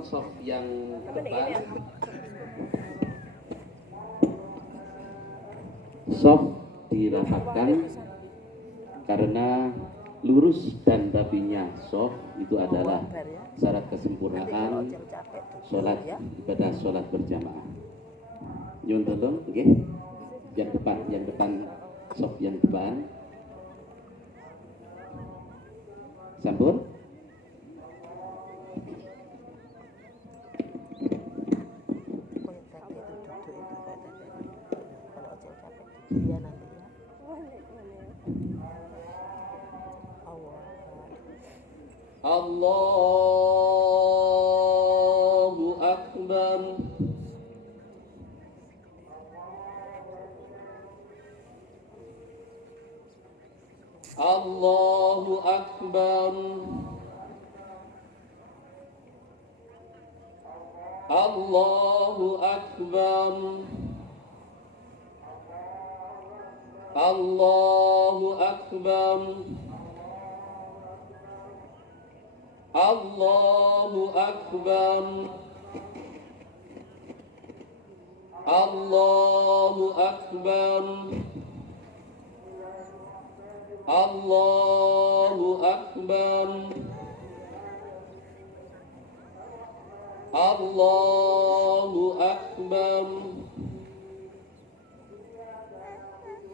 tolong soft yang depan. Soft dirapatkan karena lurus dan rapinya soft itu adalah syarat kesempurnaan sholat ibadah sholat berjamaah. Nyun tolong, oke? Yang depan soft yang depan. Sampun. Allahu Akbar. Allahu Akbar. Allahu Akbar. Allahu Akbar. Allahu Akbar. Allahu Akbar. Allahu Akbar. Allahu Akbar.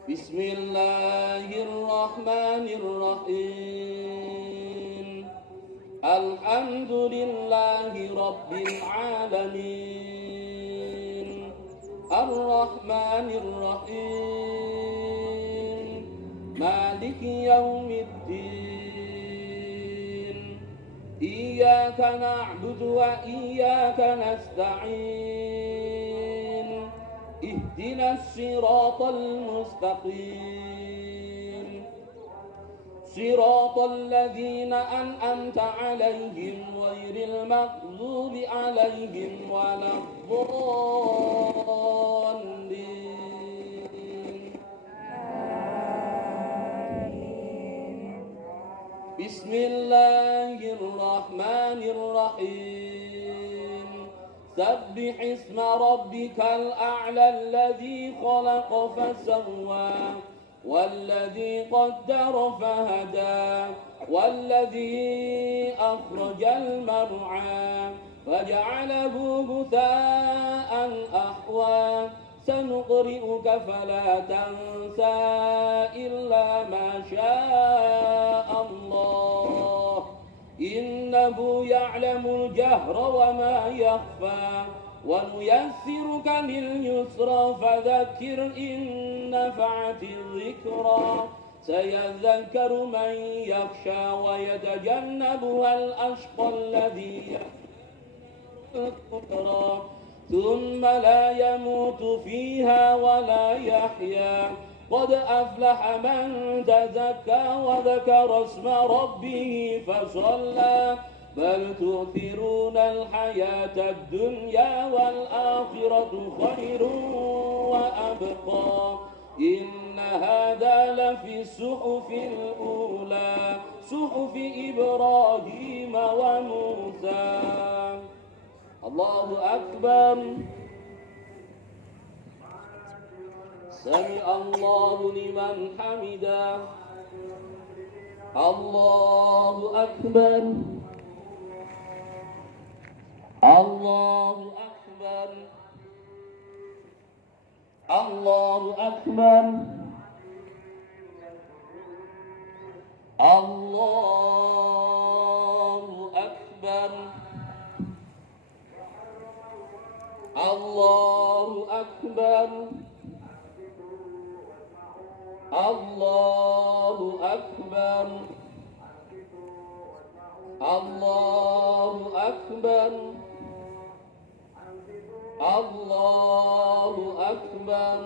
Bismillahirrahmanirrahim. Alhamdulillahi Rabbil Alamin. Ar-Rahmanir-Rahim. Maliki Yawmiddin. Iyyaka na'budu wa iyyaka nasta'in. Ihdinas siratal mustaqim. صراط الذين أنعمت عليهم غير المغضوب عليهم ولا الضالين. بسم الله الرحمن الرحيم. سبح اسم ربك الأعلى الذي خلق فسوى والذي قدر فهدى والذي أخرج المرعى فجعله غثاء أحوى سنقرئك فلا تنسى إلا ما شاء الله إنه يعلم الجهر وما يخفى ونيسرك لليسرى فذكر إن نفعت الذكرى سيذكر من يخشى ويتجنبها الأشقى الذي يخشى ثم لا يموت فيها ولا يحيا قد أفلح من تزكى وذكر اسم ربه فصلى بل تؤثرون الحياة الدنيا والآخرة خير وأبقى إن هذا لفي الصحف الأولى صحف إبراهيم وموسى. الله أكبر. سمع الله لمن حمده. الله أكبر. الله أكبر. الله أكبر. الله أكبر. الله أكبر. الله أكبر. الله أكبر. الله أكبر.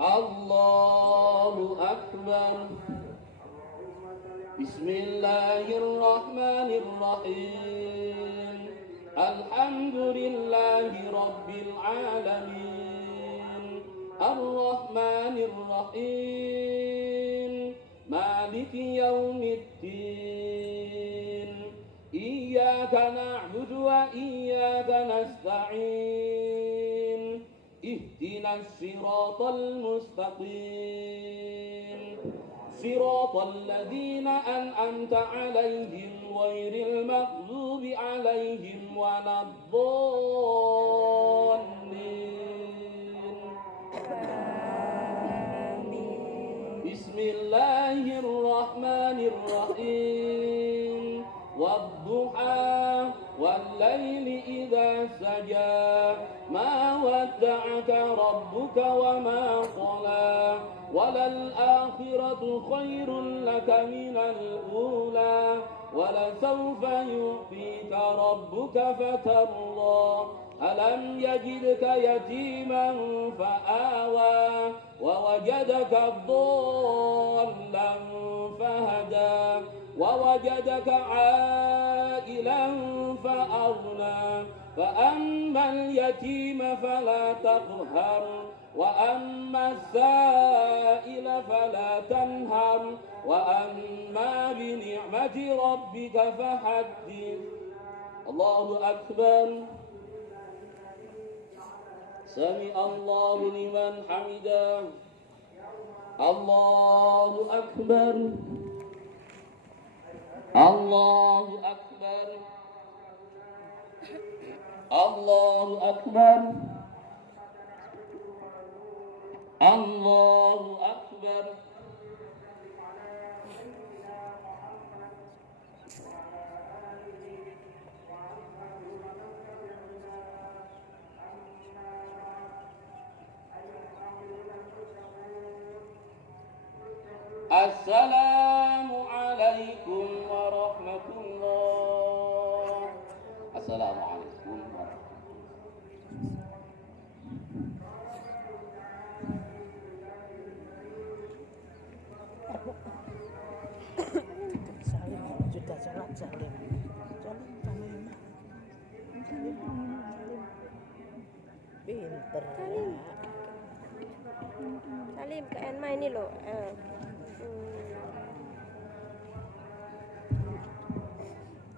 الله أكبر. بسم الله الرحمن الرحيم. الحمد لله رب العالمين. الرحمن الرحيم. مالك يوم الدين. إياك إياك نعبد وإياك نستعين اهدنا الصراط المستقيم صراط الذين أنعمت عليهم غير المغضوب عليهم ولا الضالين. بسم الله الرحمن الرحيم والضحى والليل إذا سجى ما ودعك ربك وما قلى وللآخرة خير لك من الأولى ولسوف يعطيك ربك فترضى ألم يجدك يتيما فآوى ووجدك ضالا فهدى ووجدك عائلا فأغنى فأما اليتيم فلا تقهر وأما السائل فلا تنهر وأما بنعمة ربك فحدث. الله أكبر. سمع الله لمن حمده. الله أكبر. الله أكبر. الله أكبر. الله أكبر. السلام عليكم ورحمة الله. السلام عليكم ورحمة الله. Sudah sholat salim. Pinter. Salim ke Enma ini loh.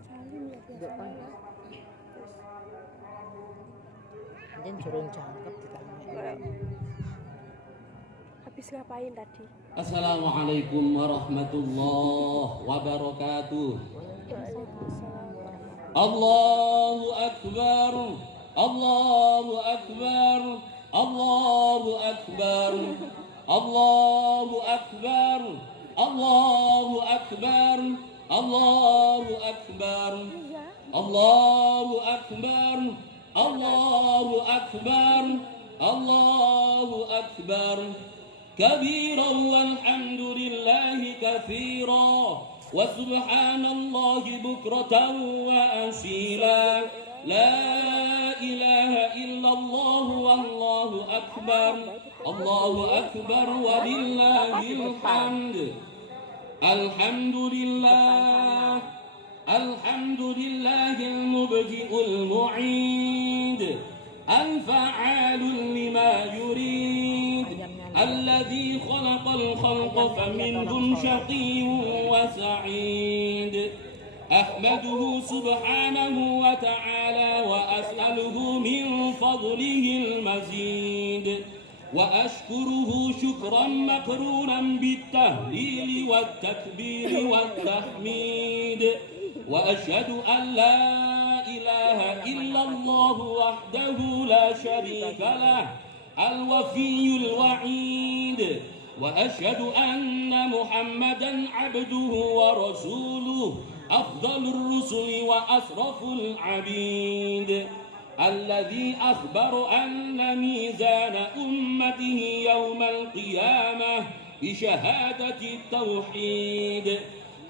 Salim ya biasa. Anjen jurung jangkep ditanya. Habis ngapain tadi? Assalamualaikum warahmatullahi wabarakatuh. Allahu Akbar. Allahu Akbar. Allahu Akbar. Allahu Akbar. Allahu Akbar. Allahu Akbar. Allahu Akbar. Allahu Akbar. Allahu Akbar. كبيرا والحمد لله كثيرا وسبحان الله بكرة وأصيلا لا إله إلا الله والله أكبر الله أكبر ولله الحمد الحمد لله الحمد لله المبدئ المعيد الفعال لما يريد الذي خلق الخلق فمنهم شقي وسعيد أحمده سبحانه وتعالى وأسأله من فضله المزيد وأشكره شكرا مقرونا بالتهليل والتكبير والتحميد وأشهد أن لا إله إلا الله وحده لا شريك له الوفي الوعيد وأشهد أن محمدا عبده ورسوله أفضل الرسل وأشرف العبيد الذي أخبر أن ميزان أمته يوم القيامة بشهادة التوحيد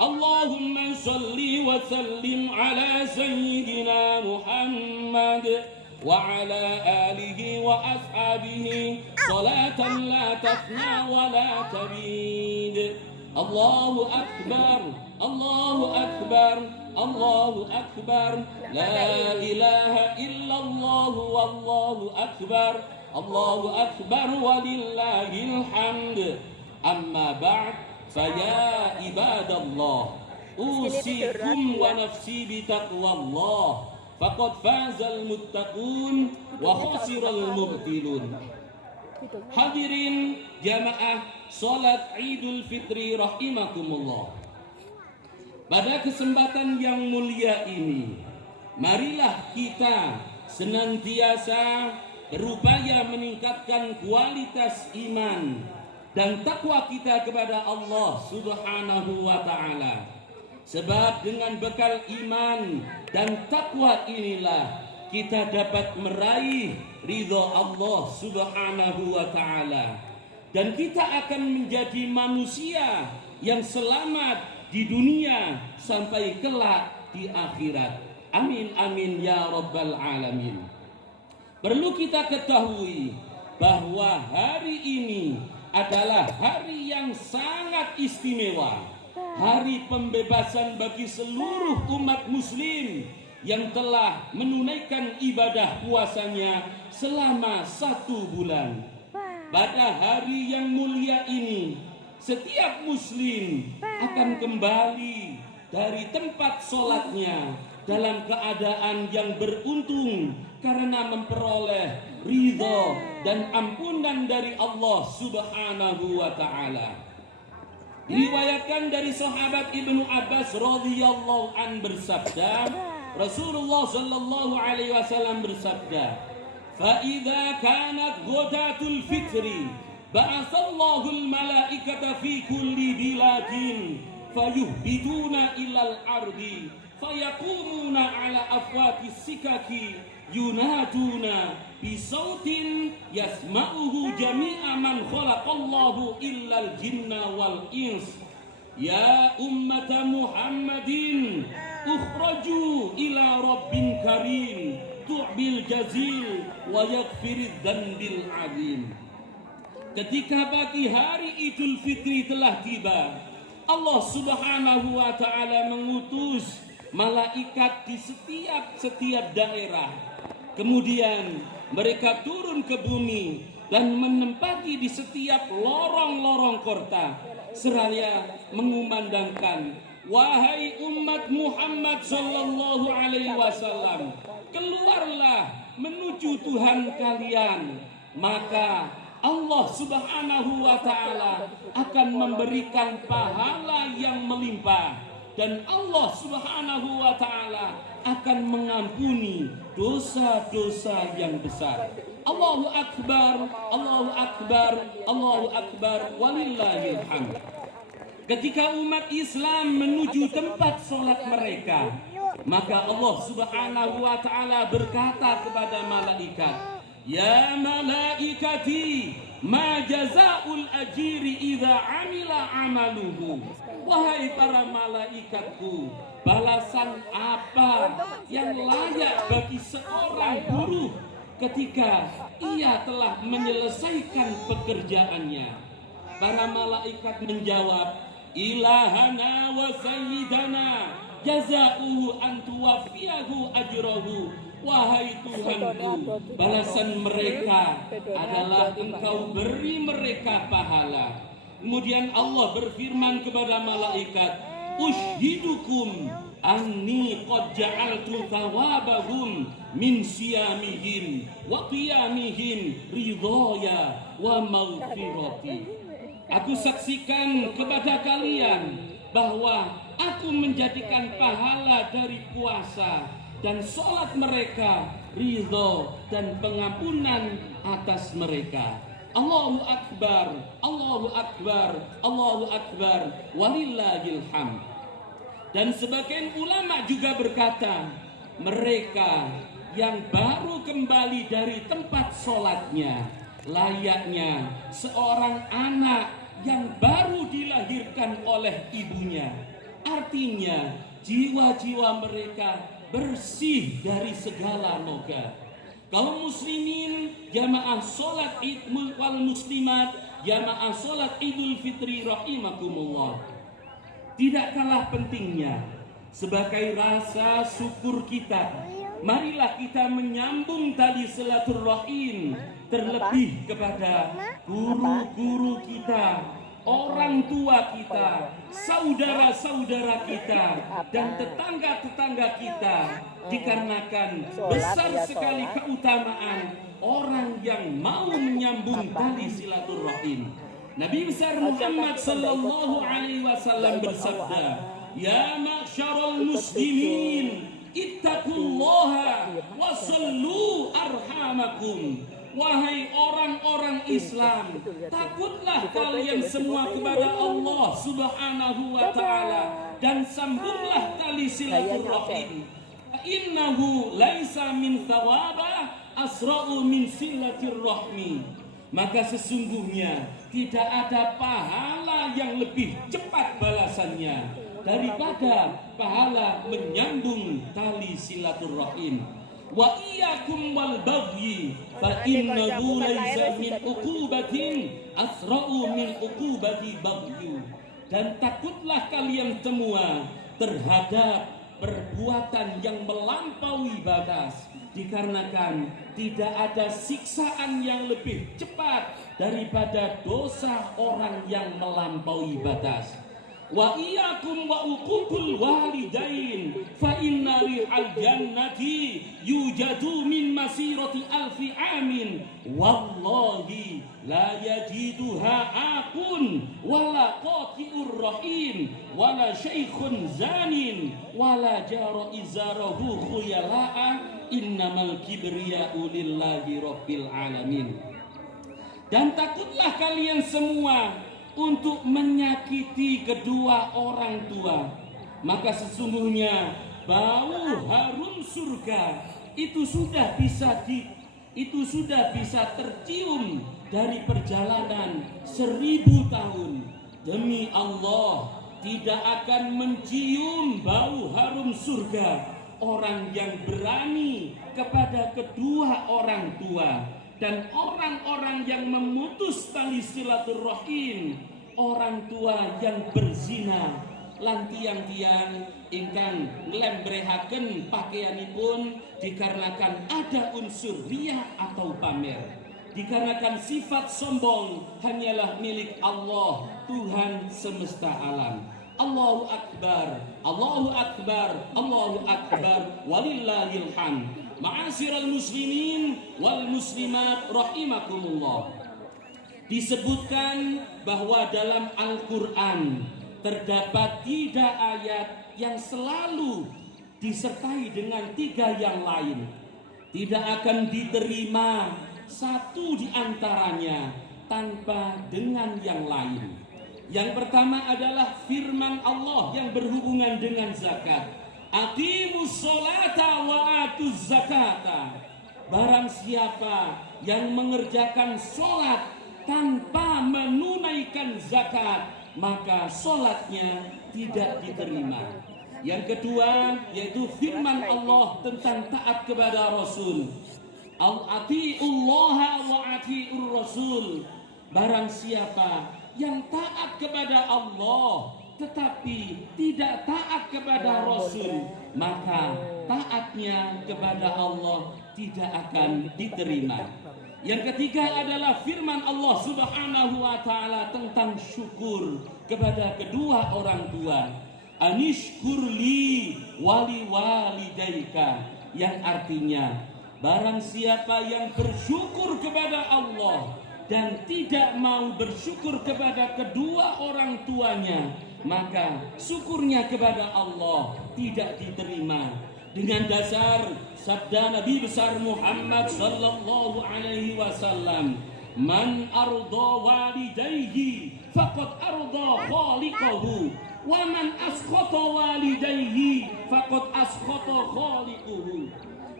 اللهم صل وسلم على سيدنا محمد وعلى آله وأصحابه صلاة لا تفنى ولا تبيد الله أكبر الله أكبر الله أكبر لا إله إلا الله والله أكبر الله أكبر ولله الحمد أما بعد فيا عباد الله usikum wa nafsi bitaqwallah faqad fazal muttaqun wa khasiral mubtilun. Hadirin jamaah salat Idul Fitri rahimakumullah. Pada kesempatan yang mulia ini, marilah kita senantiasa berupaya meningkatkan kualitas iman dan takwa kita kepada Allah Subhanahu wa taala. Sebab dengan bekal iman dan takwa inilah kita dapat meraih ridha Allah Subhanahu wa taala, dan kita akan menjadi manusia yang selamat di dunia sampai kelak di akhirat. Amin amin ya rabbal alamin. Perlu kita ketahui bahwa hari ini adalah hari yang sangat istimewa, hari pembebasan bagi seluruh umat muslim yang telah menunaikan ibadah puasanya selama 1 bulan. Pada hari yang mulia ini, setiap muslim akan kembali dari tempat sholatnya dalam keadaan yang beruntung karena memperoleh ridha dan ampunan dari Allah Subhanahu wa taala. Diriwayatkan dari sahabat Ibnu Abbas radhiyallahu an bersabda, Rasulullah sallallahu alaihi wasallam bersabda, "Fa idza kanat ghadatul fitri ba'atsallahu al-malaikata fi kulli biladin fayuhbituna ilal ardi fayakumuna ala afwati sikaki yunaduna bisautin yasma'uhu jami'a man khalaqallahu illal jinna wal ins ya ummata Muhammadin ukhraju ila rabbin karim tu'bil jazil wa yakfirid dhanbil azim." Ketika pagi hari Idul Fitri telah tiba, Allah Subhanahu wa taala mengutus malaikat di setiap daerah. Kemudian mereka turun ke bumi dan menempati di setiap lorong-lorong kota seraya mengumandangkan, "Wahai umat Muhammad sallallahu alaihi wasallam, keluarlah menuju Tuhan kalian, maka Allah Subhanahu wa taala akan memberikan pahala yang melimpah, dan Allah Subhanahu wa taala akan mengampuni dosa-dosa yang besar." Allahu akbar, Allahu akbar, Allahu akbar, walillahil hamd. Ketika umat Islam menuju tempat sholat mereka, maka Allah Subhanahu wa taala berkata kepada malaikat, "Ya malaikati, ma jazaul ajiri idza amila amaluhu." Wahai para malaikatku, balasan apa yang layak bagi seorang buruh ketika ia telah menyelesaikan pekerjaannya? Para malaikat menjawab, "Ilahana wa sayyidana jazauhu an tuwaffiyahu ajrahu." Wahai Tuhanku, balasan mereka adalah Engkau beri mereka pahala. Kemudian Allah berfirman kepada malaikat, "Ushidukum anni qad ja'altu thawabahum min siyamihim wa qiyamihim ridhaya wa maghfirati." Aku saksikan kepada kalian bahwa aku menjadikan pahala dari puasa dan sholat mereka ridho dan pengampunan atas mereka. Allahu akbar, Allahu akbar, Allahu akbar, walillahil hamd. Dan sebagian ulama juga berkata, mereka yang baru kembali dari tempat sholatnya layaknya seorang anak yang baru dilahirkan oleh ibunya. Artinya jiwa-jiwa mereka bersih dari segala noda. Kaum muslimin, jamaah sholat id wal muslimat, jamaah sholat Idul Fitri rahimakumullah, tidak kalah pentingnya sebagai rasa syukur kita, marilah kita menyambung tali silaturahim terlebih kepada guru-guru kita, orang tua kita, saudara-saudara kita, dan tetangga-tetangga kita, dikarenakan besar sekali keutamaan orang yang mau menyambung tali silaturahim. Nabi besar Muhammad sallallahu alaihi wasallam bersabda, "Ya ma'syarul muslimin, ittaqullaha wa sallu arhamakum." Wahai orang-orang Islam, takutlah kalian semua kepada Allah Subhanahu wa taala dan sambunglah tali silaturahim. Innahu laisa min thawaba asra'u min silatirrahmi. Maka sesungguhnya tidak ada pahala yang lebih cepat balasannya daripada pahala menyambung tali silaturahim. Wa iyyakum wal baghi fa innahu laisa min uqubatin asra'u min uqubati baghyu. Dan takutlah kalian semua terhadap perbuatan yang melampaui batas, dikarenakan tidak ada siksaan yang lebih cepat daripada dosa orang yang melampaui batas. Wa iyyakum wa uququl walidain fa inna rihal jannati yujadu min masirati alfi amin wallahi la yajiduha aqun wala qati'ur rahim wala syaikhun zanin wala jara izarahu khuyala'a innamal kibriya'u lillahi rabbil alamin. Dan takutlah kalian semua untuk menyakiti kedua orang tua, maka sesungguhnya bau harum surga itu sudah bisa tercium dari perjalanan 1000 tahun. Demi Allah, tidak akan mencium bau harum surga orang yang berani kepada kedua orang tua. Dan orang-orang yang memutus tali silaturahim, orang tua yang berzina, lan tiang-tiang ingkang nglembrehaken pakaianipun dikarenakan ada unsur riya atau pamer, dikarenakan sifat sombong hanyalah milik Allah, Tuhan semesta alam. Allahu akbar, Allahu akbar, Allahu akbar, walillahil hamd. Ma'asyiral muslimin wal muslimat rahimakumullah. Disebutkan bahwa dalam Al-Quran terdapat 3 ayat yang selalu disertai dengan 3 yang lain. Tidak akan diterima satu di antaranya tanpa dengan yang lain. Yang pertama adalah firman Allah yang berhubungan dengan zakat. Aqimus sholata wa atuz zakata. Barang siapa yang mengerjakan sholat tanpa menunaikan zakat, maka sholatnya tidak diterima. Yang kedua yaitu firman Allah tentang taat kepada Rasul. Atiullaha wa atiur Rasul. Barang siapa yang taat kepada Allah tetapi tidak taat kepada Rasul, maka taatnya kepada Allah tidak akan diterima. Yang ketiga adalah firman Allah Subhanahu wa taala tentang syukur kepada kedua orang tua. Anishkurli wali walidaika, yang artinya barang siapa yang bersyukur kepada Allah dan tidak mau bersyukur kepada kedua orang tuanya, maka syukurnya kepada Allah tidak diterima. Dengan dasar sabda Nabi besar Muhammad sallallahu alaihi wasallam, man arda walidayhi faqad arda khaliqahu wa man askhata walidayhi faqad askhata khaliquhu.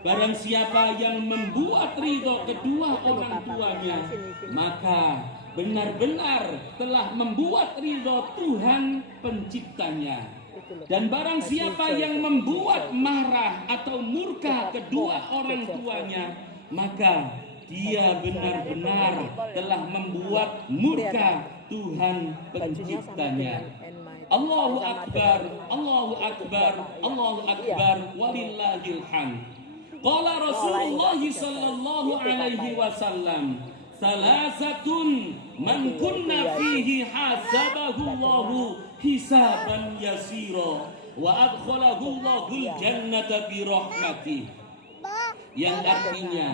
Barang siapa yang membuat ridho kedua orang tuanya, maka benar-benar telah membuat ridho Tuhan penciptanya. Dan barang siapa yang membuat marah atau murka kedua orang tuanya, maka dia benar-benar telah membuat murka Tuhan penciptanya. Allahu akbar, Allahu akbar, Allahu akbar, walillahil hamd. Qala Rasulullah sallallahu alaihi wasallam, salasatun man kunna fihi hasabahu Allahu hisaban yasira wa adkhalahu Allahul jannata bi rahmatih. Yang artinya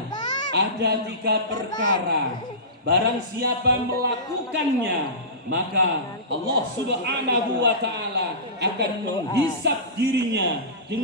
ada 3 perkara, barang siapa melakukannya maka Allah Subhanahu wa taala akan menghisab dirinya